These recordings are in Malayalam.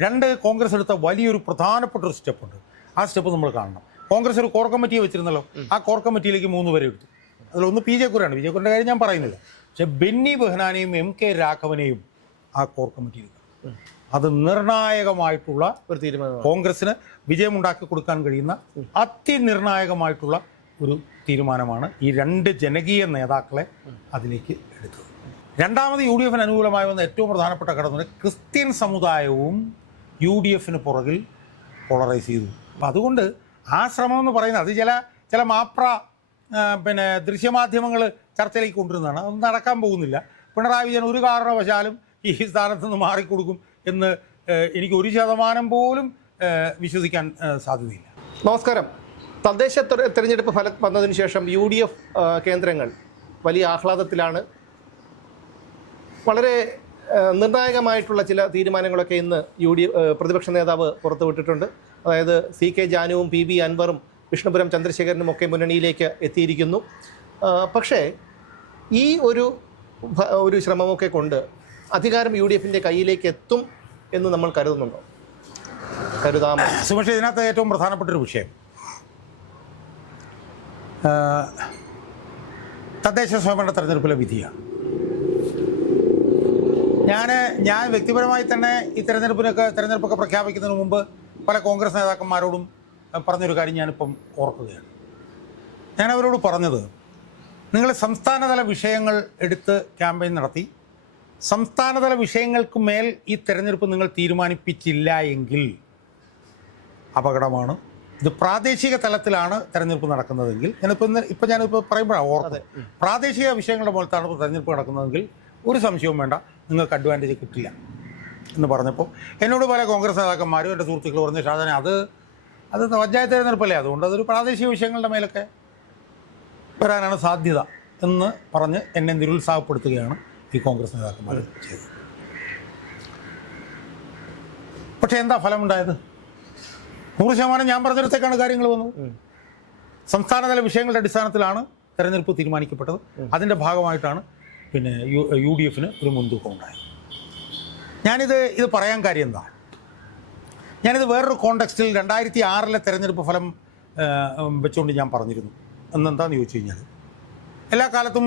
രണ്ട്, കോൺഗ്രസ് എടുത്ത വലിയൊരു പ്രധാനപ്പെട്ട ഒരു സ്റ്റെപ്പുണ്ട്. ആ സ്റ്റെപ്പ് നമ്മൾ കാണണം. കോൺഗ്രസ് ഒരു കോർ കമ്മിറ്റിയെ വെച്ചിരുന്നല്ലോ. ആ കോർ കമ്മിറ്റിയിലേക്ക് 3 പേരെ എടുത്തു. അതിലൊന്ന് പി ജെ കുര്യനാണ്. പി ജെ കുര്യൻ്റെ കാര്യം ഞാൻ പറയുന്നില്ല. പക്ഷെ ബെന്നി ബെഹനാനെയും MK രാഘവനെയും ആ കോർ കമ്മിറ്റിയിൽ അത് നിർണായകമായിട്ടുള്ള ഒരു തീരുമാനം, കോൺഗ്രസിന് വിജയമുണ്ടാക്കി കൊടുക്കാൻ കഴിയുന്ന അതിനിർണായകമായിട്ടുള്ള ഒരു തീരുമാനമാണ് ഈ 2 ജനകീയ നേതാക്കളെ അതിലേക്ക് എടുത്തത്. രണ്ടാമത് UDF അനുകൂലമായി വന്ന ഏറ്റവും പ്രധാനപ്പെട്ട ഘടകം ക്രിസ്ത്യൻ സമുദായവും UDF പുറകിൽ പോളറൈസ് ചെയ്തു. അപ്പം അതുകൊണ്ട് ആ ശ്രമം എന്ന് പറയുന്നത് അത് ചില മാപ്ര ദൃശ്യമാധ്യമങ്ങൾ ചർച്ചയിലേക്ക് കൊണ്ടുവരുന്നതാണ്. അതൊന്നും നടക്കാൻ പോകുന്നില്ല. പിണറായി വിജയൻ ഒരു കാരണവശാലും ഈ സ്ഥാനത്ത് നിന്ന് മാറിക്കൊടുക്കും എന്ന് എനിക്ക് 1% പോലും വിശ്വസിക്കാൻ സാധ്യതയില്ല. നമസ്കാരം. തദ്ദേശ തെരഞ്ഞെടുപ്പ് ഫലം വന്നതിന് ശേഷം UDF കേന്ദ്രങ്ങൾ വലിയ ആഹ്ലാദത്തിലാണ്. വളരെ നിർണായകമായിട്ടുള്ള ചില തീരുമാനങ്ങളൊക്കെ ഇന്ന് പ്രതിപക്ഷ നേതാവ് പുറത്തുവിട്ടിട്ടുണ്ട്. അതായത് CK ജാനുവും PB അൻവറും വിഷ്ണുപുരം ചന്ദ്രശേഖരനും ഒക്കെ മുന്നണിയിലേക്ക് എത്തിയിരിക്കുന്നു. പക്ഷേ ഈ ഒരു ശ്രമമൊക്കെ കൊണ്ട് അധികാരം UDF കയ്യിലേക്ക് എത്തും എന്ന് നമ്മൾ കരുതുന്നുണ്ടോ? കരുതാമോ? സുമേഷ്, ഇതിനകത്ത് ഏറ്റവും പ്രധാനപ്പെട്ടൊരു വിഷയം തദ്ദേശ സ്വയംഭരണ തെരഞ്ഞെടുപ്പിലെ വിധിയാണ്. ഞാൻ വ്യക്തിപരമായി തന്നെ ഈ തെരഞ്ഞെടുപ്പൊക്കെ പ്രഖ്യാപിക്കുന്നതിന് മുമ്പ് പല കോൺഗ്രസ് നേതാക്കന്മാരോടും പറഞ്ഞൊരു കാര്യം ഞാനിപ്പം ഓർക്കുകയാണ്. ഞാൻ അവരോട് പറഞ്ഞത്, നിങ്ങൾ സംസ്ഥാനതല വിഷയങ്ങൾ എടുത്ത് ക്യാമ്പയിൻ നടത്തി സംസ്ഥാനതല വിഷയങ്ങൾക്ക് മേൽ ഈ തെരഞ്ഞെടുപ്പ് നിങ്ങൾ തീരുമാനിപ്പിച്ചില്ല എങ്കിൽ അപകടമാണ്. ഇത് പ്രാദേശിക തലത്തിലാണ് തെരഞ്ഞെടുപ്പ് നടക്കുന്നതെങ്കിൽ, ഞാനിപ്പോൾ പറയുമ്പോഴാണ് ഓർത്തത്, പ്രാദേശിക വിഷയങ്ങളുടെ മുകളിലാണ് തെരഞ്ഞെടുപ്പ് നടക്കുന്നതെങ്കിൽ ഒരു സംശയവും വേണ്ട, നിങ്ങൾക്ക് അഡ്വാൻറ്റേജ് കിട്ടില്ല എന്ന് പറഞ്ഞപ്പോൾ എന്നോട് പല കോൺഗ്രസ് നേതാക്കന്മാരും എൻ്റെ സുഹൃത്തുക്കൾ പറഞ്ഞ ഷാജാനെ അത് പഞ്ചായത്ത് തെരഞ്ഞെടുപ്പല്ലേ, അതുകൊണ്ട് അതൊരു പ്രാദേശിക വിഷയങ്ങളുടെ മേലൊക്കെ വരാനാണ് സാധ്യത എന്ന് പറഞ്ഞ് എന്നെ നിരുത്സാഹപ്പെടുത്തുകയാണ് ഈ കോൺഗ്രസ് നേതാക്കന്മാർ ചെയ്തത്. പക്ഷേ എന്താ ഫലമുണ്ടായത്? 100% ഞാൻ പറഞ്ഞിടത്തേക്കാണ് കാര്യങ്ങൾ വന്നത്. സംസ്ഥാനതല വിഷയങ്ങളുടെ അടിസ്ഥാനത്തിലാണ് തെരഞ്ഞെടുപ്പ് തീരുമാനിക്കപ്പെട്ടത്. അതിൻ്റെ ഭാഗമായിട്ടാണ് UDF ഒരു മുൻതൂക്കം ഉണ്ടായത്. ഞാനിത് പറയാൻ കാര്യം എന്താ, ഞാനിത് വേറൊരു കോണ്ടെക്സ്റ്റിൽ 2006 തെരഞ്ഞെടുപ്പ് ഫലം വെച്ചുകൊണ്ട് ഞാൻ പറഞ്ഞിരുന്നു. എന്നെന്താണെന്ന് ചോദിച്ചു കഴിഞ്ഞാൽ, എല്ലാ കാലത്തും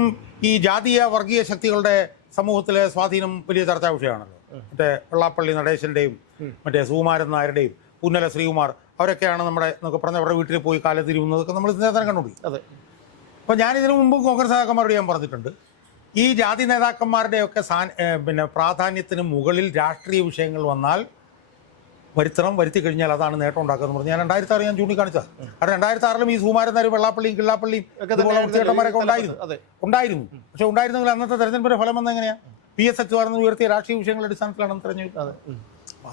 ഈ ജാതീയ വർഗീയ ശക്തികളുടെ സമൂഹത്തിലെ സ്വാധീനം വലിയ ചർച്ചാ വിഷയമാണല്ലോ. മറ്റേ വെള്ളാപ്പള്ളി നടേശൻ്റെയും മറ്റേ സുകുമാരൻ നായരുടെയും പുന്നല ശ്രീകുമാർ അവരൊക്കെയാണ് എന്നൊക്കെ പറഞ്ഞ അവരുടെ വീട്ടിൽ പോയി കാലത്തിരിക്കുന്നതൊക്കെ നമ്മൾ നേതാക്കളെ കണ്ടുപിടി. അതെ. അപ്പോൾ ഞാനിതിനു മുമ്പ് കോൺഗ്രസ് നേതാക്കന്മാരോട് ഞാൻ പറഞ്ഞിട്ടുണ്ട്, ഈ ജാതി നേതാക്കന്മാരുടെയൊക്കെ പ്രാധാന്യത്തിന് മുകളിൽ രാഷ്ട്രീയ വിഷയങ്ങൾ വന്നാൽ വരുത്തി കഴിഞ്ഞാൽ അതാണ് നേട്ടം ഉണ്ടാക്കുന്നത് പറഞ്ഞ് ഞാൻ 2006 ഞാൻ ചൂണ്ടിക്കാണിച്ചത്. കാരണം 2006 ഈ സുകുമാരനാരും വെള്ളാപ്പള്ളിയും കിള്ളാപ്പള്ളിയും വൃത്തികെട്ടന്മാരൊക്കെ ഉണ്ടായിരുന്നു. പക്ഷെ ഉണ്ടായിരുന്നെങ്കിൽ അന്നത്തെ തെരഞ്ഞെടുപ്പിന്റെ ഫലം വന്നത് എങ്ങനെയാണ്? PS അച്യുതാനന്ദൻ ഉയർത്തിയ രാഷ്ട്രീയ വിഷയങ്ങളുടെ അടിസ്ഥാനത്തിലാണ് തെരഞ്ഞെടുപ്പ്.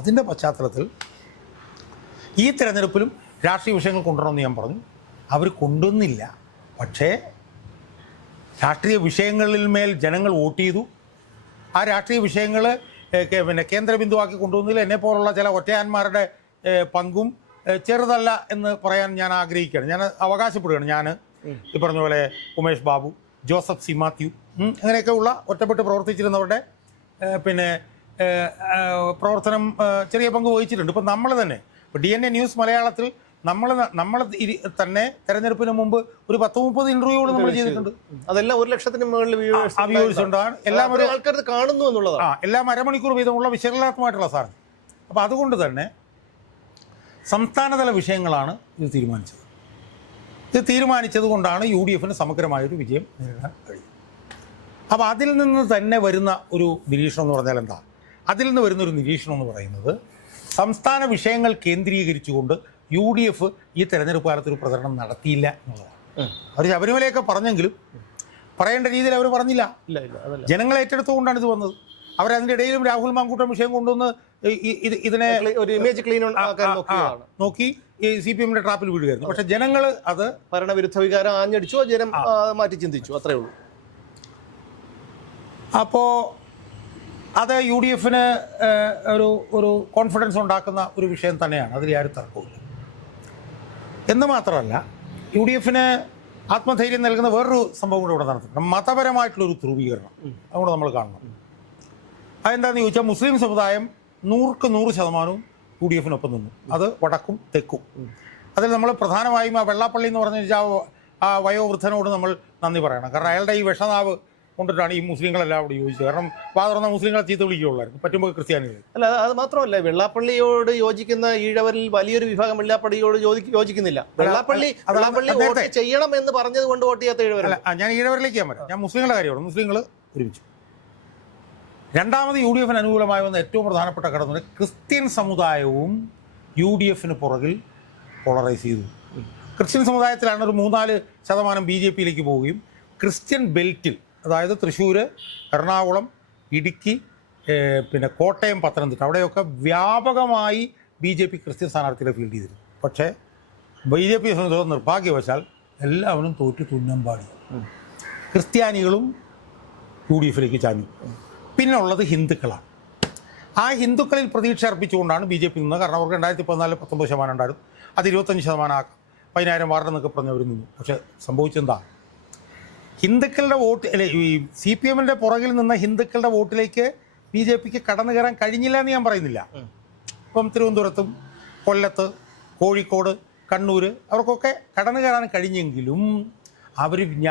അതിൻ്റെ പശ്ചാത്തലത്തിൽ ഈ തെരഞ്ഞെടുപ്പിലും രാഷ്ട്രീയ വിഷയങ്ങൾ കൊണ്ടുവരണമെന്ന് ഞാൻ പറഞ്ഞു. അവർ കൊണ്ടുവന്നില്ല. പക്ഷേ രാഷ്ട്രീയ വിഷയങ്ങളിൽ മേൽ ജനങ്ങൾ വോട്ട് ചെയ്തു. ആ രാഷ്ട്രീയ വിഷയങ്ങൾ കേന്ദ്രബിന്ദുവാക്കി കൊണ്ടുവന്നില്ല. എന്നെപ്പോലുള്ള ചില ഒറ്റയാന്മാരുടെ പങ്കും ചെറുതല്ല എന്ന് പറയാൻ ഞാൻ ആഗ്രഹിക്കുകയാണ്. ഞാൻ അവകാശപ്പെടുകയാണ്. ഞാൻ ഈ പറഞ്ഞ പോലെ ഉമേഷ് ബാബു, ജോസഫ് സി മാത്യു അങ്ങനെയൊക്കെ ഉള്ള ഒറ്റപ്പെട്ട് പ്രവർത്തിച്ചിരുന്നവരുടെ പ്രവർത്തനം ചെറിയ പങ്ക് വഹിച്ചിട്ടുണ്ട്. ഇപ്പം നമ്മൾ തന്നെ DNA ന്യൂസ് മലയാളത്തിൽ നമ്മൾ തന്നെ തെരഞ്ഞെടുപ്പിന് മുമ്പ് ഒരു 10-30 ഇന്റർവ്യൂകൾ നമ്മൾ ചെയ്തിട്ടുണ്ട്. അതെല്ലാം 1,00,000 മുകളിൽ വ്യൂവേഴ്സ് ഉണ്ടാണ്. എല്ലാം ആൾക്കാർ കാണുന്നു എന്നുള്ളതാണ്. എല്ലാം അരമണിക്കൂർ വീതമുള്ള വിശകലനാത്മകമായിട്ടുള്ള സാധനം. അപ്പോൾ അതുകൊണ്ട് തന്നെ സംസ്ഥാനതല വിഷയങ്ങളാണ് ഇത് തീരുമാനിച്ചത്. ഇത് തീരുമാനിച്ചത് കൊണ്ടാണ് UDF സമഗ്രമായൊരു വിജയം നേരിടാൻ കഴിയും. അപ്പോൾ അതിൽ നിന്ന് തന്നെ വരുന്ന ഒരു നിരീക്ഷണം എന്ന് പറഞ്ഞാൽ എന്താ? അതിൽ നിന്ന് വരുന്നൊരു നിരീക്ഷണം എന്ന് പറയുന്നത്, സംസ്ഥാന വിഷയങ്ങൾ കേന്ദ്രീകരിച്ചുകൊണ്ട് UDF ഈ തെരഞ്ഞെടുപ്പ് കാലത്ത് ഒരു പ്രചരണം നടത്തിയില്ല എന്നുള്ളതാണ്. അവർ ശബരിമലയൊക്കെ പറഞ്ഞെങ്കിലും പറയേണ്ട രീതിയിൽ അവർ പറഞ്ഞില്ല. ജനങ്ങൾ ഏറ്റെടുത്തുകൊണ്ടാണ് ഇത് വന്നത്. അവരതിൻ്റെ ഇടയിലും രാഹുൽ മാങ്കൂട്ടം വിഷയം കൊണ്ടുവന്ന് ഇതിനെ ഒരു ഇമേജ് ക്ലീൻ നോക്കി CPM ട്രാപ്പിൽ വീഴുകയായിരുന്നു. പക്ഷെ ജനങ്ങൾ അത് ഭരണവിരുദ്ധ വികാരം ആഞ്ഞടിച്ചു, ജനം മാറ്റി ചിന്തിച്ചു, അത്രേ ഉള്ളൂ. അപ്പോൾ അത് UDF ഒരു കോൺഫിഡൻസ് ഉണ്ടാക്കുന്ന ഒരു വിഷയം തന്നെയാണ്. അതിൽ ആരും തർക്കമില്ല. എന്ന് മാത്രമല്ല, UDF ആത്മധൈര്യം നൽകുന്ന വേറൊരു സംഭവം കൂടെ ഇവിടെ നടത്തുന്നുണ്ട്. മതപരമായിട്ടുള്ളൊരു ധ്രുവീകരണം അതുകൊണ്ട് നമ്മൾ കാണണം. അതെന്താണെന്ന് ചോദിച്ചാൽ, മുസ്ലിം സമുദായം 100% യു ഡി എഫിനൊപ്പം നിന്നു. അത് വടക്കും തെക്കും. അതിൽ നമ്മൾ പ്രധാനമായും ആ വെള്ളാപ്പള്ളി എന്ന് പറഞ്ഞ ആ വയോവൃദ്ധനോട് നമ്മൾ നന്ദി പറയണം. കാരണം അയാളുടെ ഈ വിഷനാവ് കൊണ്ടിട്ടാണ് ഈ മുസ്ലിങ്ങളെല്ലാം അവിടെ യോജിച്ചത്. കാരണം വാതുറന്ന മുസ്ലിങ്ങളെ ചീത്ത വിളിക്കുകയുള്ളായിരുന്നു, പറ്റുമ്പോൾ ക്രിസ്ത്യാനികൾ. അല്ല, അത് മാത്രമല്ല, വെള്ളാപ്പള്ളിയോട് യോജിക്കുന്ന ഈഴവരിൽ വലിയൊരു വിഭാഗം വെള്ളാപ്പള്ളിയോട് യോജിക്കുന്നില്ല. വെള്ളാപ്പള്ളി വോട്ട് ചെയ്യണം എന്ന് പറഞ്ഞത് കൊണ്ട് വോട്ട് ചെയ്യാത്ത ഈഴവരല്ല. ഞാൻ ഈഴവരിലേക്ക് ഞാൻ വരാം. ഞാൻ മുസ്ലിങ്ങളുടെ കാര്യമാണ്. മുസ്ലിങ്ങൾ ഒരുമിച്ചു. രണ്ടാമത് യു ഡി എഫിന് അനുകൂലമായി വന്ന ഏറ്റവും പ്രധാനപ്പെട്ട ഘടകം ക്രിസ്ത്യൻ സമുദായവും യു ഡി എഫിന് പുറകിൽ പോളറൈസ് ചെയ്തു. ക്രിസ്ത്യൻ സമുദായത്തിലാണ് ഒരു 3-4% ബി ജെ പിയിലേക്ക് പോവുകയും ക്രിസ്ത്യൻ ബെൽറ്റിൽ, അതായത് തൃശ്ശൂർ, എറണാകുളം, ഇടുക്കി, പിന്നെ കോട്ടയം, പത്തനംതിട്ട, അവിടെയൊക്കെ വ്യാപകമായി ബി ജെ പി ക്രിസ്ത്യൻ സ്ഥാനാർത്ഥികളെ ഫീൽഡ് ചെയ്തിരുന്നു. പക്ഷേ ബി ജെ പി സംബന്ധിച്ചിടത്തോളം നിർഭാഗ്യവശാൽ എല്ലാവരും തോറ്റു തുന്നമ്പാടി. ക്രിസ്ത്യാനികളും യു ഡി എഫിലേക്ക് ചാഞ്ഞു. പിന്നെ ഉള്ളത് ഹിന്ദുക്കളാണ്. ആ ഹിന്ദുക്കളിൽ പ്രതീക്ഷ അർപ്പിച്ചുകൊണ്ടാണ് ബി ജെ പി നിന്നത്. കാരണം അവർക്ക് 2014 19% ഉണ്ടായിരുന്നു. അത് 25% ആക്കാം, 10,000 വാർഡെന്നൊക്കെ പറഞ്ഞവർ നിന്നു. പക്ഷേ സംഭവിച്ചെന്താ, ഹിന്ദുക്കളുടെ വോട്ട്, അല്ലെ, ഈ സി പി എമ്മിൻ്റെ പുറകിൽ നിന്ന ഹിന്ദുക്കളുടെ വോട്ടിലേക്ക് ബി ജെ പിക്ക് കടന്നു കയറാൻ കഴിഞ്ഞില്ല എന്ന് ഞാൻ പറയുന്നില്ല. ഇപ്പം തിരുവനന്തപുരത്തും കൊല്ലത്ത്, കോഴിക്കോട്, കണ്ണൂർ അവർക്കൊക്കെ കടന്നു കയറാൻ കഴിഞ്ഞെങ്കിലും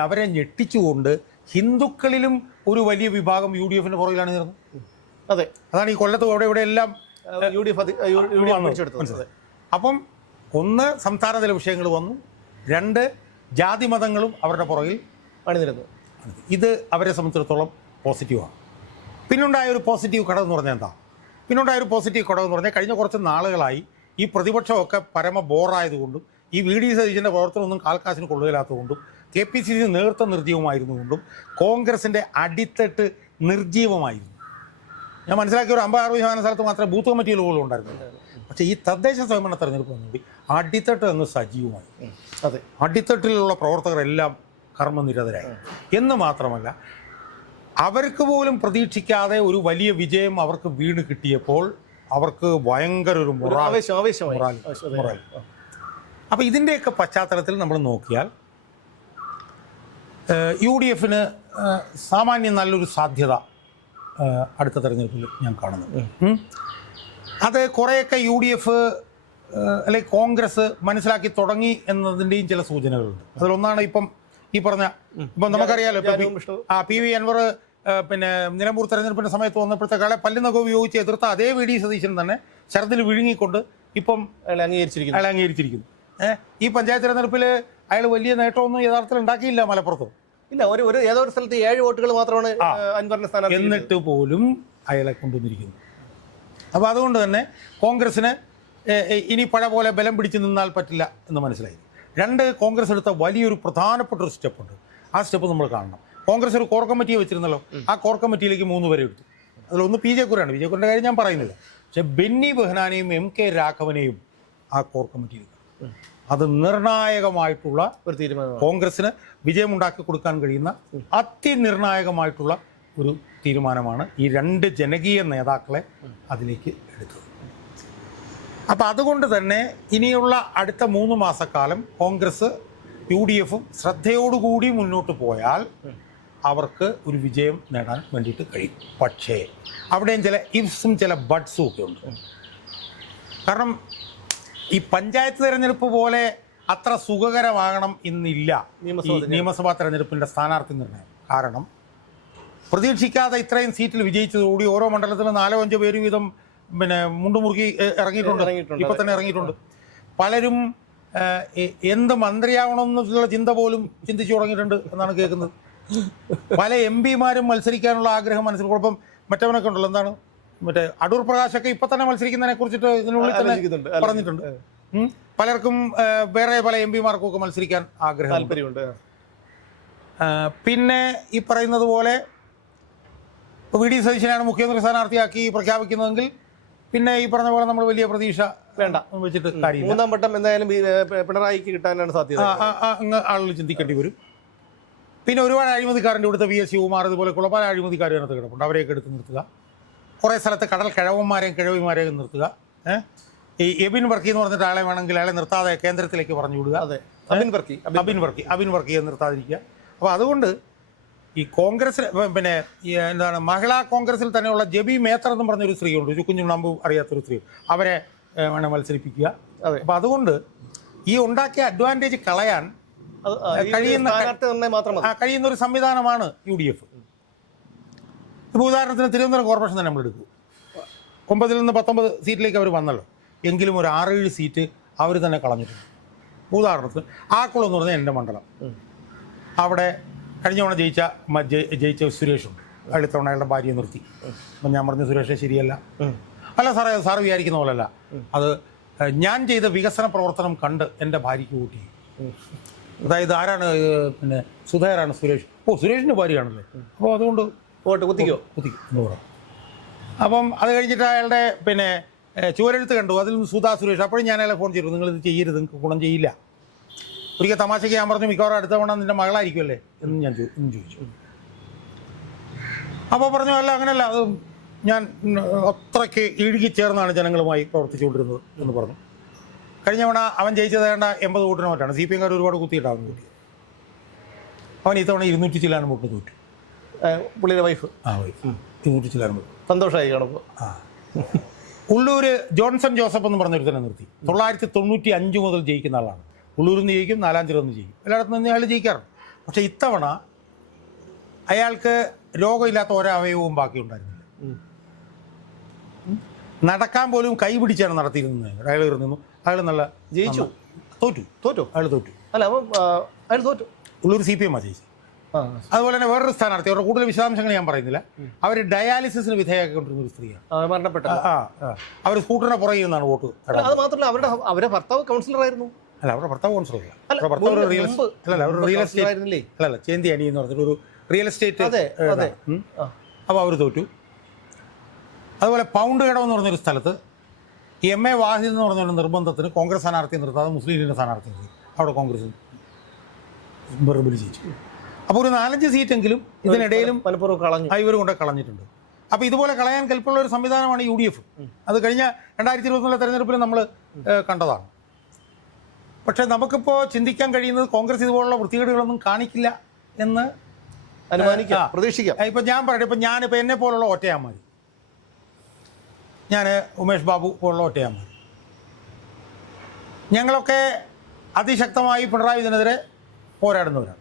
അവരെ ഞെട്ടിച്ചുകൊണ്ട് ഹിന്ദുക്കളിലും ഒരു വലിയ വിഭാഗം യു ഡി എഫിൻ്റെ പുറകിലാണ് നിന്നത്. അതെ, അതാണ് ഈ കൊല്ലത്ത് ഇവിടെ എല്ലാം യു ഡി എഫ്. അപ്പം ഒന്ന്, സംസ്ഥാനതല വിഷയങ്ങൾ വന്നു. 2, ജാതി മതങ്ങളും അവരുടെ പുറകിൽ അണിനിരുന്നു. ഇത് അവരെ സംബന്ധിച്ചിടത്തോളം പോസിറ്റീവാണ്. പിന്നുണ്ടായ ഒരു പോസിറ്റീവ് ഘടകം എന്ന് പറഞ്ഞാൽ എന്താ? കഴിഞ്ഞ കുറച്ച് നാളുകളായി ഈ പ്രതിപക്ഷമൊക്കെ പരമ ബോറായതുകൊണ്ടും ഈ വി ഡി സതീശൻ്റെ പ്രവർത്തനമൊന്നും കാൽക്കാശിന് കൊള്ളുകയില്ലാത്തതുകൊണ്ടും കെ പി സി സി നേതൃത്വം നിർജ്ജീവമായിരുന്നുകൊണ്ടും കോൺഗ്രസിൻ്റെ അടിത്തട്ട് നിർജ്ജീവമായിരുന്നു. ഞാൻ മനസ്സിലാക്കിയ ഒരു 50-60% സ്ഥലത്ത് മാത്രമേ ബൂത്ത് കമ്മിറ്റികളുള്ളൂ ഉണ്ടായിരുന്നില്ല. പക്ഷേ ഈ തദ്ദേശ സ്വയംഭരണ തെരഞ്ഞെടുപ്പ് വന്നുകൂടി അടിത്തട്ട് അങ്ങ് സജീവമായി. അതെ, അടിത്തട്ടിലുള്ള പ്രവർത്തകരെല്ലാം കർമ്മനിരതരായി. എന്ന് മാത്രമല്ല, അവർക്ക് പോലും പ്രതീക്ഷിക്കാതെ ഒരു വലിയ വിജയം അവർക്ക് വീണ് കിട്ടിയപ്പോൾ അവർക്ക് ഭയങ്കര ഒരു മൊറാൽ. അപ്പോൾ ഇതിൻ്റെയൊക്കെ പശ്ചാത്തലത്തിൽ നമ്മൾ നോക്കിയാൽ യു ഡി എഫിന് സാമാന്യം നല്ലൊരു സാധ്യത അടുത്ത തെരഞ്ഞെടുപ്പിൽ ഞാൻ കാണുന്നുണ്ട്. അത് കുറേയൊക്കെ യു ഡി എഫ് അല്ലെങ്കിൽ കോൺഗ്രസ് മനസ്സിലാക്കി തുടങ്ങി എന്നതിൻ്റെയും ചില സൂചനകളുണ്ട്. അതിലൊന്നാണ് ഇപ്പം നമുക്കറിയാലോ, പി വി അൻവർ പിന്നെ നിലമ്പൂർ തെരഞ്ഞെടുപ്പിൻ്റെ സമയത്ത് വന്നപ്പോഴത്തേക്കാളെ പല്ലുനഖം ഉപയോഗിച്ച് എതിർത്ത അതേ വി ഡി സതീശൻ തന്നെ ശരത്തിൽ വിഴുങ്ങിക്കൊണ്ട് ഇപ്പം അയാൾ അംഗീകരിച്ചിരിക്കുന്നു. ഈ പഞ്ചായത്ത് തെരഞ്ഞെടുപ്പിൽ അയാൾ വലിയ നേട്ടമൊന്നും യഥാർത്ഥത്തിൽ ഉണ്ടാക്കിയില്ല. മലപ്പുറത്ത് ഇല്ല, ഏതോ ഒരു സ്ഥലത്ത് 7 വോട്ടുകൾ മാത്രമാണ് അൻവറിന്റെ സ്ഥാനം, എന്നിട്ട് പോലും അയാളെ കൊണ്ടുവന്നിരിക്കുന്നു. അപ്പോൾ അതുകൊണ്ട് തന്നെ കോൺഗ്രസ്സിന് ഇനി പഴ പോലെ ബലം പിടിച്ച് നിന്നാൽ പറ്റില്ല എന്ന് മനസ്സിലായി. 2, കോൺഗ്രസ് എടുത്ത വലിയൊരു പ്രധാനപ്പെട്ട ഒരു സ്റ്റെപ്പുണ്ട്. ആ സ്റ്റെപ്പ് നമ്മൾ കാണണം. കോൺഗ്രസ് ഒരു കോർ കമ്മിറ്റിയെ വെച്ചിരുന്നല്ലോ. ആ കോർ കമ്മിറ്റിയിലേക്ക് 3 പേരെ എടുത്തു. അതിലൊന്ന് പി ജെ കുര്യനാണ്. പി ജെ കുര്യൻ്റെ കാര്യം ഞാൻ പറയുന്നില്ല. പക്ഷേ ബെന്നി ബെഹനാനെയും എം കെ രാഘവനെയും ആ കോർ കമ്മിറ്റിയിൽ, അത് നിർണായകമായിട്ടുള്ള ഒരു തീരുമാനം, കോൺഗ്രസിന് വിജയമുണ്ടാക്കി കൊടുക്കാൻ കഴിയുന്ന അതിനിർണായകമായിട്ടുള്ള ഒരു തീരുമാനമാണ് ഈ 2 ജനകീയ നേതാക്കളെ അതിലേക്ക് എടുത്തത്. അപ്പം അതുകൊണ്ട് തന്നെ ഇനിയുള്ള അടുത്ത 3 മാസക്കാലം കോൺഗ്രസ് യു ഡി എഫും ശ്രദ്ധയോടുകൂടി മുന്നോട്ട് പോയാൽ അവർക്ക് ഒരു വിജയം നേടാൻ വേണ്ടിയിട്ട് കഴിയും. പക്ഷേ അവിടെയും ചില ഇഫ്സും ചില ബഡ്സും ഒക്കെ ഉണ്ട്. കാരണം ഈ പഞ്ചായത്ത് തെരഞ്ഞെടുപ്പ് പോലെ അത്ര സുഖകരമാകണം എന്നില്ല ഈ നിയമസഭാ തെരഞ്ഞെടുപ്പിൻ്റെ സ്ഥാനാർത്ഥി നിർണ്ണയം. കാരണം പ്രതീക്ഷിക്കാതെ ഇത്രയും സീറ്റിൽ വിജയിച്ചതോടുകൂടി ഓരോ മണ്ഡലത്തിലും 4-5 പേര് വീതം പിന്നെ മുണ്ടുമുറുക്കി ഇറങ്ങിയിട്ടുണ്ട്. ഇപ്പം തന്നെ ഇറങ്ങിയിട്ടുണ്ട്. പലരും എന്ത് മന്ത്രിയാവണമെന്നുള്ള ചിന്ത പോലും ചിന്തിച്ചു തുടങ്ങിയിട്ടുണ്ട് എന്നാണ് കേൾക്കുന്നത്. പല എം പിമാരും മത്സരിക്കാനുള്ള ആഗ്രഹം മനസ്സിൽ മറ്റവനൊക്കെ ഉണ്ടല്ലോ, എന്താണ് മറ്റേ അടൂർ പ്രകാശൊക്കെ ഇപ്പം തന്നെ മത്സരിക്കുന്നതിനെ കുറിച്ചിട്ട് ഇതിനുള്ളിൽ തന്നെ പറഞ്ഞിട്ടുണ്ട്. പലർക്കും വേറെ പല എം പിമാർക്കും ഒക്കെ മത്സരിക്കാൻ ആഗ്രഹം, താല്പര്യമുണ്ട്. പിന്നെ ഈ പറയുന്നത് പോലെ വി ഡി സതീശനാണ് മുഖ്യമന്ത്രി സ്ഥാനാർത്ഥിയാക്കി പ്രഖ്യാപിക്കുന്നതെങ്കിൽ പിന്നെ ഈ പറഞ്ഞ പോലെ നമ്മൾ വലിയ പ്രതീക്ഷ വേണ്ട വെച്ചിട്ട് കാര്യം. 3ാം വട്ടം എന്തായാലും പിണറായിക്ക് കിട്ടാനാണ് സാധ്യത. അങ്ങ് ആളുകൾ ചിന്തിക്കേണ്ടി വരും. പിന്നെ ഒരുപാട് അഴിമതിക്കാരൻ്റെ ഇവിടുത്തെ വി എസ് ശിവകുമാർ ഇതുപോലെയുള്ള പല അഴിമതിക്കാർ അതിനകത്ത് കിടപ്പുണ്ട്. അവരെയൊക്കെ എടുത്ത് നിർത്തുക. കുറേ സ്ഥലത്ത് കടൽ കിഴവന്മാരെയും കിഴവിമാരെയും നിർത്തുക. ഈ എബിൻ വർക്കി എന്ന് പറഞ്ഞിട്ട് ആളെ വേണമെങ്കിൽ അയാളെ നിർത്താതെ കേന്ദ്രത്തിലേക്ക് പറഞ്ഞു വിടുക. അതെ, അബിൻ വർക്കിയെ നിർത്താതിരിക്കുക. അപ്പോൾ അതുകൊണ്ട് ഈ കോൺഗ്രസ് പിന്നെ ഈ എന്താണ് മഹിളാ കോൺഗ്രസിൽ തന്നെയുള്ള ജബി മേത്തർ എന്ന് പറഞ്ഞൊരു സ്ത്രീയുണ്ട്, ചുക്കുഞ്ഞു നമ്പ് അറിയാത്തൊരു സ്ത്രീ, അവരെ വേണം മത്സരിപ്പിക്കുക. അപ്പം അതുകൊണ്ട് ഈ ഉണ്ടാക്കിയ അഡ്വാൻറ്റേജ് കളയാൻ കഴിയുന്ന ഒരു സംവിധാനമാണ് UDF. ഇപ്പോൾ ഉദാഹരണത്തിന് തിരുവനന്തപുരം കോർപ്പറേഷൻ തന്നെ നമ്മൾ എടുക്കും. 9 നിന്ന് 19 സീറ്റിലേക്ക് അവർ വന്നല്ലോ, എങ്കിലും ഒരു 6-7 സീറ്റ് അവർ തന്നെ കളഞ്ഞിട്ടുണ്ട്. ഉദാഹരണത്തിന് ആക്കുളം എന്ന് പറഞ്ഞാൽ എൻ്റെ മണ്ഡലം, അവിടെ കഴിഞ്ഞ തവണ ജയിച്ച സുരേഷുണ്ട്. അടുത്തവണ അയാളുടെ ഭാര്യയെ നിർത്തി. അപ്പം ഞാൻ പറഞ്ഞു സുരേഷ് ശരിയല്ല. അല്ല സാറേ, സാറ് വിചാരിക്കുന്ന പോലല്ല, അത് ഞാൻ ചെയ്ത വികസന പ്രവർത്തനം കണ്ട് എൻ്റെ ഭാര്യയ്ക്ക് കൂട്ടി. അതായത് ആരാണ് പിന്നെ സുധേറാണ് സുരേഷ്. സുരേഷിൻ്റെ ഭാര്യയാണല്ലേ, അപ്പോൾ അതുകൊണ്ട് കുത്തി എന്ന് പറഞ്ഞു. അപ്പം അത് കഴിഞ്ഞിട്ട് അയാളുടെ പിന്നെ ചുവരെഴുത്ത് കണ്ടു, അതിൽ നിന്ന് സുധാ സുരേഷ്. അപ്പോഴും ഞാൻ അയാളെ ഫോൺ ചെയ്തു, നിങ്ങളിത് ചെയ്യരുത്, നിങ്ങൾക്ക് ഗുണം ചെയ്യില്ല. ഒരിക്കൽ തമാശയ്ക്ക് ഞാൻ പറഞ്ഞു മിക്കവാറും അടുത്ത തവണ നിൻ്റെ മകളായിരിക്കുമല്ലേ എന്ന് ഞാൻ ചോദിച്ചു. അപ്പോൾ പറഞ്ഞു അല്ല അങ്ങനെയല്ല, അത് ഞാൻ അത്രയ്ക്ക് ഇഴുകിച്ചേർന്നാണ് ജനങ്ങളുമായി പ്രവർത്തിച്ചുകൊണ്ടിരുന്നത് എന്ന് പറഞ്ഞു. കഴിഞ്ഞ തവണ അവൻ ജയിച്ചത് വേണ്ട 80 വോട്ടിന് മറ്റാണ്. CPM ഒരുപാട് കുത്തിയിട്ടാണ് കൂട്ടി. അവൻ ഇത്തവണ 200 ചില്ലാനും വോട്ട് തോറ്റു. പുള്ളിയുടെ വൈഫ് 200 ചില്ലാനും വോട്ട്. സന്തോഷമായി കാണുമ്പോൾ. ഉള്ളൂർ ജോൺസൺ ജോസഫ് എന്ന് പറഞ്ഞൊരു തന്നെ നിർത്തി. 995 മുതൽ ജയിക്കുന്ന ആളാണ്. ഉള്ളൂരിൽ നിന്ന് ജയിക്കും, നാലാഞ്ചിറയിൽ നിന്ന് ജയിക്കും, എല്ലായിടത്തും നിന്ന് അയാൾ ജയിക്കാറുണ്ട്. പക്ഷേ ഇത്തവണ അയാൾക്ക് രോഗമില്ലാത്ത ഒരവയവവും ബാക്കിയുണ്ടായിരുന്നില്ല. നടക്കാൻ പോലും കൈ പിടിച്ചാണ് നടത്തിയിരുന്നത്. അയാൾ നിന്നു, അയാൾ നല്ല ജയിച്ചു. തോറ്റു അയാൾ തോറ്റു. അല്ല അയാൾ തോറ്റു. ഉള്ളൂർ CPM ജയിച്ചു. അതുപോലെ തന്നെ വേറൊരു സ്ഥാനാർത്ഥി, അവരുടെ കൂടുതൽ വിശദാംശങ്ങൾ ഞാൻ പറയുന്നില്ല, അവർ ഡയാലിസിസിന് വിധേയമാക്കിക്കൊണ്ടിരുന്ന ഒരു സ്ത്രീയാണ്. അവർ സ്കൂട്ടറിനെ പുറകെ നിന്നാണ് വോട്ട്. അത് മാത്രമല്ല അവരുടെ ഭർത്താവ് കൗൺസിലറായിരുന്നു. അല്ല, അവരുടെ ഭർത്താവ് കൗൺസിലറില്ല, അവരുടെ ഭർത്താവ് റിയൽ എസ്റ്റേറ്റ് അല്ല ചേന്തി അനി എന്ന് പറഞ്ഞിട്ടൊരു റിയൽ എസ്റ്റേറ്റ്. അപ്പോൾ അവർ തോറ്റു. അതുപോലെ പൗണ്ട് കടം എന്ന് പറഞ്ഞൊരു സ്ഥലത്ത് MA വാഹിദ് എന്ന് പറഞ്ഞൊരു നിർബന്ധത്തിന് കോൺഗ്രസ് സ്ഥാനാർത്ഥിയെ നിർത്താതെ മുസ്ലിം ലീഗിൻ്റെ സ്ഥാനാർത്ഥി നിർത്തി. അവിടെ കോൺഗ്രസ് വെറുതെ ജയിച്ചു. അപ്പോൾ ഒരു 4-5 സീറ്റെങ്കിലും ഇതിനിടയിലും ഇവർ കൊണ്ട് കളഞ്ഞിട്ടുണ്ട്. അപ്പോൾ ഇതുപോലെ കളയാൻ കെൽപ്പുള്ള ഒരു സംവിധാനമാണ് UDF. അത് കഴിഞ്ഞ 2024 തെരഞ്ഞെടുപ്പിൽ നമ്മൾ കണ്ടതാണ്. പക്ഷേ നമുക്കിപ്പോൾ ചിന്തിക്കാൻ കഴിയുന്നത് കോൺഗ്രസ് ഇതുപോലുള്ള വൃത്തികേടുകളൊന്നും കാണിക്കില്ല എന്ന് അനുമാനിക്കാം, പ്രതീക്ഷിക്കാം. ഇപ്പം ഞാൻ പറയട്ടെ, ഞാനിപ്പോൾ എന്നെ പോലുള്ള ഒറ്റയാന്മാർ, ഞാൻ ഉമേഷ് ബാബു പോലുള്ള ഒറ്റയാന്മാർ, ഞങ്ങളൊക്കെ അതിശക്തമായി പിണറായി വിജയനെതിരെ പോരാടുന്നവരാണ്.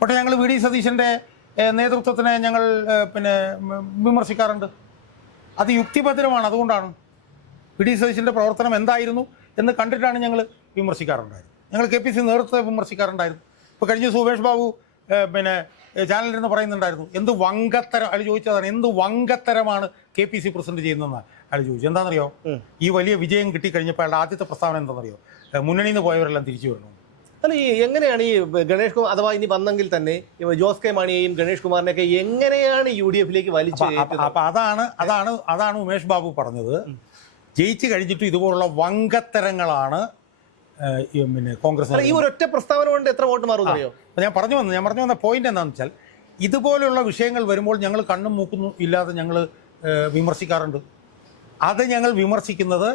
പക്ഷേ ഞങ്ങൾ VD സതീശൻ്റെ നേതൃത്വത്തിനെ ഞങ്ങൾ പിന്നെ വിമർശിക്കാറുണ്ട്. അത് യുക്തിഭദ്രമാണ്. അതുകൊണ്ടാണ് VD സതീശൻ്റെ പ്രവർത്തനം എന്തായിരുന്നു എന്ന് കണ്ടിട്ടാണ് ഞങ്ങൾ വിമർശിക്കാറുണ്ടായിരുന്നു. ഞങ്ങൾ KPC നേതൃത്വത്തെ വിമർശിക്കാറുണ്ടായിരുന്നു. ഇപ്പോൾ കഴിഞ്ഞ സുമേഷ് ബാബു പിന്നെ ചാനലിരുന്ന് പറയുന്നുണ്ടായിരുന്നു, എന്ത് വങ്കത്തരം, അയാൾ ചോദിച്ചതാണ്, എന്ത് വങ്കത്തരമാണ് KPC പ്രസിഡന്റ് ചെയ്യുന്നതെന്ന് അയാൾ ചോദിച്ചു. എന്താണെന്നറിയോ, ഈ വലിയ വിജയം കിട്ടിക്കഴിഞ്ഞപ്പോൾ അയാളുടെ ആദ്യത്തെ പ്രസ്താവന എന്താണെന്നറിയോ, മുന്നണിയിൽ നിന്ന് പോയവരെല്ലാം തിരിച്ചു വരണം. അല്ല, ഈ എങ്ങനെയാണ് ഈ ഗണേഷ് കുമാർ അഥവാ ഇനി വന്നെങ്കിൽ തന്നെ ജോസ് കെ മാണിയെയും ഗണേഷ് കുമാറിനെയൊക്കെ എങ്ങനെയാണ് UDFിലേക്ക് വലിച്ചു? അപ്പം അതാണ് ഉമേഷ് ബാബു പറഞ്ഞത്. ജയിച്ചു കഴിഞ്ഞിട്ട് ഇതുപോലുള്ള വങ്കത്തരങ്ങളാണ് പിന്നെ കോൺഗ്രസ്. ഈ ഒരൊറ്റ പ്രസ്താവന കൊണ്ട് എത്ര വോട്ട് മാറും അറിയോ? ഞാൻ പറഞ്ഞു വന്ന പോയിന്റ് എന്താണെന്ന് വെച്ചാൽ, ഇതുപോലെയുള്ള വിഷയങ്ങൾ വരുമ്പോൾ ഞങ്ങൾ കണ്ണും മൂക്കും ഇല്ലാതെ ഞങ്ങൾ വിമർശിക്കാറുണ്ട്. അത് ഞങ്ങൾ വിമർശിക്കുന്നത്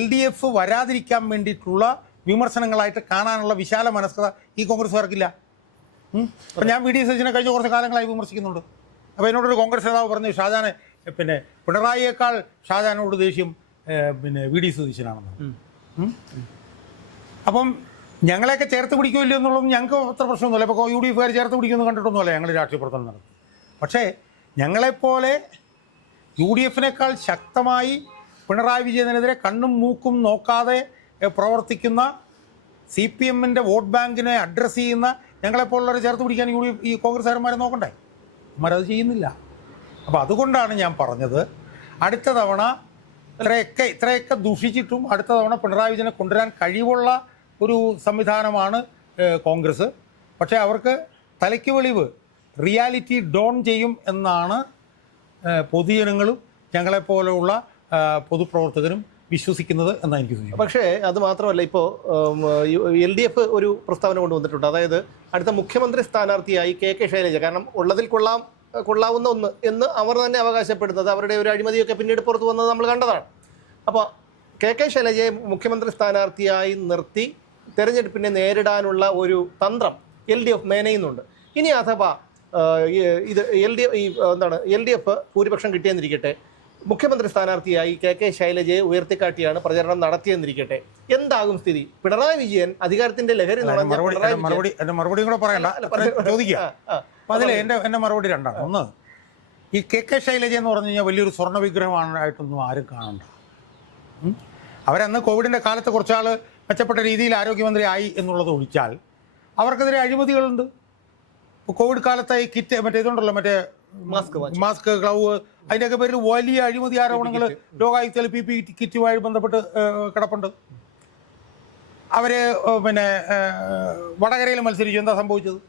LDF വരാതിരിക്കാൻ വേണ്ടിയിട്ടുള്ള വിമർശനങ്ങളായിട്ട് കാണാനുള്ള വിശാല മനസ്കത ഈ കോൺഗ്രസ്സുകാർക്കില്ല. അപ്പം ഞാൻ VD സതീശനെ കഴിഞ്ഞ കുറച്ച് കാലങ്ങളായി വിമർശിക്കുന്നുണ്ട്. അപ്പോൾ എന്നോടൊരു കോൺഗ്രസ് നേതാവ് പറഞ്ഞു, ഷാജാനെ പിന്നെ പിണറായിയേക്കാൾ ഷാജാനോട് ദേഷ്യം പിന്നെ VD സതീശനാണെന്ന്. അപ്പം ഞങ്ങളെയൊക്കെ ചേർത്ത് പിടിക്കില്ല എന്നുള്ളതും ഞങ്ങൾക്ക് അത്ര പ്രശ്നമൊന്നുമില്ല. ഇപ്പോൾ UDFകാർ ചേർത്ത് പിടിക്കുമെന്ന് കണ്ടിട്ടൊന്നുമല്ല ഞങ്ങൾ രാഷ്ട്രീയ പ്രവർത്തനം നടത്തും. പക്ഷേ ഞങ്ങളെപ്പോലെ UDFിനേക്കാൾ ശക്തമായി പിണറായി വിജയനെതിരെ കണ്ണും മൂക്കും നോക്കാതെ പ്രവർത്തിക്കുന്ന CPMൻ്റെ വോട്ട് ബാങ്കിനെ അഡ്രസ്സ് ചെയ്യുന്ന ഞങ്ങളെപ്പോലുള്ളവരെ ചേർത്ത് പിടിക്കാൻ ഈ കോൺഗ്രസ്സുകാരന്മാരെ നോക്കണ്ടേ? അവരത് ചെയ്യുന്നില്ല. അപ്പോൾ അതുകൊണ്ടാണ് ഞാൻ പറഞ്ഞത്, അടുത്ത തവണ ഇത്രയൊക്കെ ദൂഷിച്ചിട്ടും അടുത്ത തവണ പിണറായി വിജയനെ കൊണ്ടുവരാൻ കഴിവുള്ള ഒരു സംവിധാനമാണ് കോൺഗ്രസ്. പക്ഷേ അവർക്ക് തലയ്ക്ക് വെളിവ് റിയാലിറ്റി ഡോൺ ചെയ്യും എന്നാണ് പൊതുജനങ്ങളും ഞങ്ങളെപ്പോലെയുള്ള പൊതുപ്രവർത്തകരും വിശ്വസിക്കുന്നത് എന്നാണ് എനിക്ക് തോന്നുന്നത്. പക്ഷേ അത് മാത്രമല്ല, ഇപ്പോൾ LDF ഒരു പ്രസ്താവന കൊണ്ടുവന്നിട്ടുണ്ട്. അതായത് അടുത്ത മുഖ്യമന്ത്രി സ്ഥാനാർത്ഥിയായി KK ശൈലജ, കാരണം ഉള്ളതിൽ കൊള്ളാവുന്ന ഒന്ന് എന്ന് അവർ തന്നെ അവകാശപ്പെടുന്നത്, അവരുടെ ഒരു അഴിമതിയൊക്കെ പിന്നീട് പുറത്തു വന്നത് നമ്മൾ കണ്ടതാണ്. അപ്പോൾ KK ശൈലജയെ മുഖ്യമന്ത്രി സ്ഥാനാർത്ഥിയായി നിർത്തി തെരഞ്ഞെടുപ്പിനെ നേരിടാനുള്ള ഒരു തന്ത്രം LDF മേനയുന്നുണ്ട്. ഇനി അഥവാ ഇത് എൽ ഡി എഫ് ഭൂരിപക്ഷം കിട്ടിയെന്നിരിക്കട്ടെ, മുഖ്യമന്ത്രി സ്ഥാനാർത്ഥിയായി കെ ശൈലജയെ ഉയർത്തിക്കാട്ടിയാണ് പ്രചരണം നടത്തിയെന്നിരിക്കട്ടെ, എന്താകും സ്ഥിതി? പിണറായി വിജയൻ അധികാരത്തിന്റെ ലഹരി മറുപടി കൂടെ പറയണ്ട, ചോദിക്കുക. അപ്പൊ അതിൽ എന്റെ മറുപടി രണ്ടാണ്. ഒന്ന്, ഈ കെ ശൈലജ എന്ന് പറഞ്ഞു കഴിഞ്ഞാൽ വലിയൊരു സ്വർണ്ണ വിഗ്രഹമായിട്ടൊന്നും ആരും കാണണ്ട. അവരന്ന് കോവിഡിന്റെ കാലത്ത് കുറച്ചാൾ മെച്ചപ്പെട്ട രീതിയിൽ ആരോഗ്യമന്ത്രി ആയി എന്നുള്ളത് ഒഴിച്ചാൽ അവർക്കെതിരെ അഴിമതികളുണ്ട്. കോവിഡ് കാലത്ത് ഈ കിറ്റ് ഇതുണ്ടല്ലോ, മാസ്ക്, ഗ്ലൗ, അതിൻ്റെയൊക്കെ പേരിൽ വലിയ അഴിമതി ആരോപണങ്ങൾ ലോകായുക്തയിൽ PPE കിറ്റുമായി ബന്ധപ്പെട്ട് കിടപ്പുണ്ട്. അവര് വടകരയിൽ മത്സരിച്ചു, എന്താ സംഭവിച്ചത്?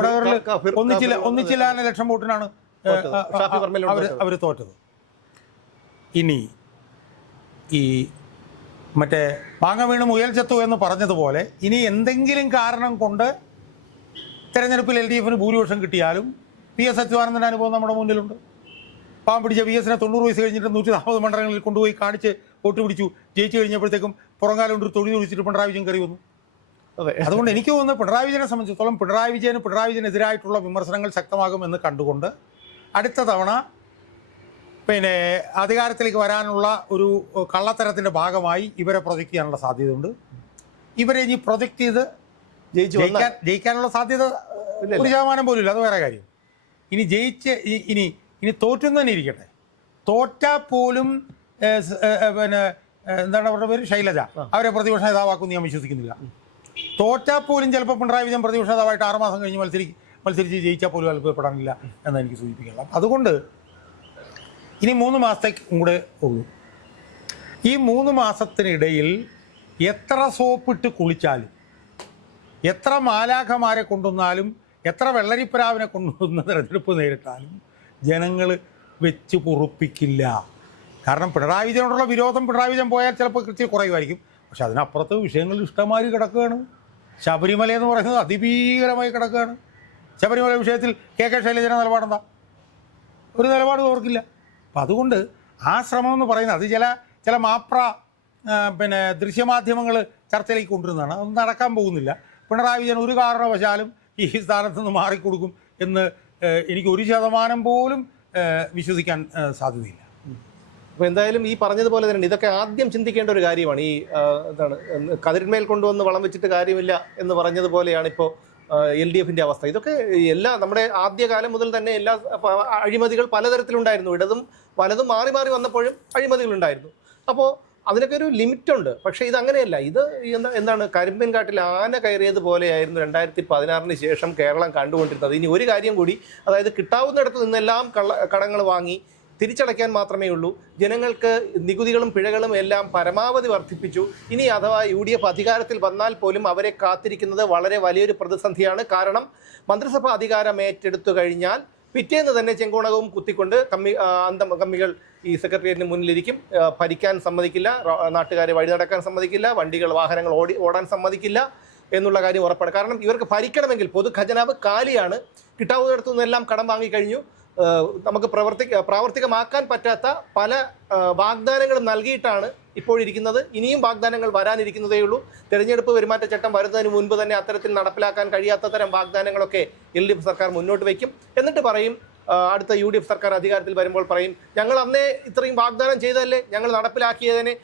വടകരയിൽ ഒന്നിച്ചില്ല ലക്ഷം വോട്ടിനാണ് അവർ തോറ്റത്. ഇനി ഈ മാങ്ങ വീണ് മുയൽ ചത്തു എന്ന് പറഞ്ഞതുപോലെ ഇനി എന്തെങ്കിലും കാരണം കൊണ്ട് തെരഞ്ഞെടുപ്പിൽ LDFന് ഭൂരിപക്ഷം കിട്ടിയാലും PS അച്യുതാനന്ദൻ്റെ അനുഭവം നമ്മുടെ മുന്നിലുണ്ട്. പാവം പിടിച്ച PS-നെ 90 വയസ്സ് കഴിഞ്ഞിട്ട് 140 മണ്ഡലങ്ങളിൽ കൊണ്ടുപോയി കാണിച്ച് വോട്ട് പിടിച്ചു. ജയിച്ചു കഴിഞ്ഞപ്പോഴത്തേക്കും പുറംകാലം കൊണ്ട് തൊഴിൽ ഒഴിച്ചിട്ട് പിണറായി വിജയൻ കയറി വന്നു. അതുകൊണ്ട് എനിക്ക് തോന്നുന്നു പിണറായി വിജയനെ സംബന്ധിച്ചിടത്തോളം പിണറായി വിജയനെതിരായിട്ടുള്ള വിമർശനങ്ങൾ ശക്തമാകുമെന്ന് കണ്ടുകൊണ്ട് അടുത്ത തവണ അധികാരത്തിലേക്ക് വരാനുള്ള ഒരു കള്ളത്തരത്തിൻ്റെ ഭാഗമായി ഇവരെ പ്രൊജക്റ്റ് ചെയ്യാനുള്ള സാധ്യതയുണ്ട്. ഇവരെ ഇനി പ്രൊജക്റ്റ് ചെയ്ത് ജയിക്കാനുള്ള സാധ്യത 1% പോലും ഇല്ല, അത് വേറെ കാര്യം. ഇനി ഇനി തോറ്റെന്ന് തന്നെ ഇരിക്കട്ടെ, തോറ്റാൽ പോലും എന്താണ് അവരുടെ പേര്, ശൈലജ, അവരെ പ്രതിപക്ഷ നേതാവാക്കും ഞാൻ വിശ്വസിക്കുന്നില്ല. തോറ്റാൽ പോലും ചിലപ്പോൾ പിണറായി വിജയൻ പ്രതിപക്ഷ നേതാവായിട്ട് 6 മാസം കഴിഞ്ഞ് മത്സരിച്ച് ജയിച്ചാൽ പോലും അത്ഭുതപ്പെടാനില്ല എന്ന് എനിക്ക് സൂചിപ്പിക്കണം. അതുകൊണ്ട് ഇനി 3 മാസത്തേക്ക് കൂടെ ഉള്ളൂ. ഈ 3 മാസത്തിനിടയിൽ എത്ര സോപ്പിട്ട് കുളിച്ചാലും, എത്ര മാലാഖമാരെ കൊണ്ടുവന്നാലും, എത്ര വെള്ളരിപ്രാവിനെ കൊണ്ടുവന്ന തെരഞ്ഞെടുപ്പ് നേരിട്ടാലും ജനങ്ങൾ വെച്ച് പൊറുപ്പിക്കില്ല. കാരണം പിണറായി വിജയനോടുള്ള വിരോധം പിണറായി വിജയൻ പോയാൽ ചിലപ്പോൾ കൃത്യം കുറയുമായിരിക്കും. പക്ഷെ അതിനപ്പുറത്ത് വിഷയങ്ങൾ ഇഷ്ടമാതിരി കിടക്കുകയാണ്. ശബരിമല എന്ന് പറയുന്നത് അതിഭീകരമായി കിടക്കുകയാണ്. ശബരിമല വിഷയത്തിൽ കെ ശൈലജയുടെ നിലപാടെന്താ? ഒരു നിലപാടും ഓർക്കില്ല. അപ്പം അതുകൊണ്ട് ആ ശ്രമം എന്ന് പറയുന്നത് അത് ചില ദൃശ്യമാധ്യമങ്ങൾ ചർച്ചയിലേക്ക് കൊണ്ടുവരുന്നതാണ്. അതൊന്നും നടക്കാൻ പോകുന്നില്ല. പിണറായി വിജയൻ ഒരു കാരണവശാലും ഈ സ്ഥാനത്ത് നിന്ന് മാറിക്കൊടുക്കും എന്ന് എനിക്ക് 1% പോലും വിശ്വസിക്കാൻ സാധ്യതയില്ല. അപ്പോൾ എന്തായാലും ഈ പറഞ്ഞതുപോലെ തന്നെ ഇതൊക്കെ ആദ്യം ചിന്തിക്കേണ്ട ഒരു കാര്യമാണ്. ഈ കതിരിന്മേൽ കൊണ്ടുവന്ന് വളം വെച്ചിട്ട് കാര്യമില്ല എന്ന് പറഞ്ഞതുപോലെയാണ് ഇപ്പോൾ LDFന്റെ അവസ്ഥ. ഇതൊക്കെ നമ്മുടെ ആദ്യകാലം മുതൽ തന്നെ എല്ലാ അഴിമതികൾ പലതരത്തിലുണ്ടായിരുന്നു. ഇടതും വലതും മാറി മാറി വന്നപ്പോഴും അഴിമതികളുണ്ടായിരുന്നു. അപ്പോൾ അതിനൊക്കെ ഒരു ലിമിറ്റുണ്ട്. പക്ഷേ ഇതങ്ങനെയല്ല. ഇത് എന്താണ്, കരിമ്പൻ കാട്ടിൽ ആന കയറിയതുപോലെയായിരുന്നു 2016 ശേഷം കേരളം കണ്ടുകൊണ്ടിരുന്നത്. ഇനി ഒരു കാര്യം കൂടി, അതായത് കിട്ടാവുന്നിടത്ത് നിന്നെല്ലാം കടങ്ങൾ വാങ്ങി തിരിച്ചടയ്ക്കാൻ മാത്രമേ ഉള്ളൂ. ജനങ്ങൾക്ക് നികുതികളും പിഴകളും എല്ലാം പരമാവധി വർദ്ധിപ്പിച്ചു. ഇനി അഥവാ UDF അധികാരത്തിൽ വന്നാൽ പോലും അവരെ കാത്തിരിക്കുന്നത് വളരെ വലിയൊരു പ്രതിസന്ധിയാണ്. കാരണം മന്ത്രിസഭ അധികാരം ഏറ്റെടുത്തു കഴിഞ്ഞാൽ പിറ്റേന്ന് തന്നെ ചെങ്കോണകവും കുത്തിക്കൊണ്ട് കമ്മികൾ ഈ സെക്രട്ടേറിയറ്റിന് മുന്നിലിരിക്കും. ഭരിക്കാൻ സമ്മതിക്കില്ല, നാട്ടുകാരെ വഴി നടക്കാൻ സമ്മതിക്കില്ല, വാഹനങ്ങൾ ഓടാൻ സമ്മതിക്കില്ല എന്നുള്ള കാര്യം ഉറപ്പാണ്. കാരണം ഇവർക്ക് ഭരിക്കണമെങ്കിൽ പൊതുഖജനാവ് കാലിയാണ്. കിട്ടാവുന്നിടത്തു നിന്നെല്ലാം കടം വാങ്ങിക്കഴിഞ്ഞു. നമുക്ക് പ്രാവർത്തികമാക്കാൻ പറ്റാത്ത പല വാഗ്ദാനങ്ങളും നൽകിയിട്ടാണ് ഇപ്പോഴിരിക്കുന്നത്. ഇനിയും വാഗ്ദാനങ്ങൾ വരാനിരിക്കുന്നതേ ഉള്ളൂ. തെരഞ്ഞെടുപ്പ് പെരുമാറ്റച്ചട്ടം വരുന്നതിന് മുൻപ് തന്നെ അത്തരത്തിൽ നടപ്പിലാക്കാൻ കഴിയാത്ത തരം വാഗ്ദാനങ്ങളൊക്കെ LDF സർക്കാർ മുന്നോട്ട് വയ്ക്കും. എന്നിട്ട് പറയും, അടുത്ത UDF സർക്കാർ അധികാരത്തിൽ വരുമ്പോൾ പറയും, ഞങ്ങൾ അന്നേ ഇത്രയും വാഗ്ദാനം ചെയ്തതല്ലേ, ഞങ്ങൾ നടപ്പിലാക്കിയതിനെ.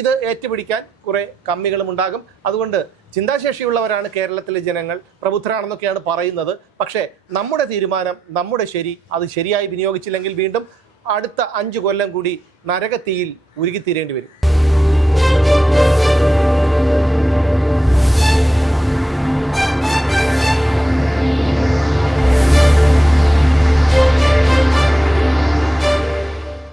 ഇത് ഏറ്റുപിടിക്കാൻ കുറേ കമ്മികളും ഉണ്ടാകും. അതുകൊണ്ട് ചിന്താശേഷിയുള്ളവരാണ് കേരളത്തിലെ ജനങ്ങൾ, പ്രബുദ്ധരാണെന്നൊക്കെയാണ് പറയുന്നത്. പക്ഷേ നമ്മുടെ തീരുമാനം, നമ്മുടെ ശരി, അത് ശരിയായി വിനിയോഗിച്ചില്ലെങ്കിൽ വീണ്ടും അടുത്ത 5 കൊല്ലം കൂടി നരകത്തീയിൽ ഉരുകിത്തീരേണ്ടി വരും.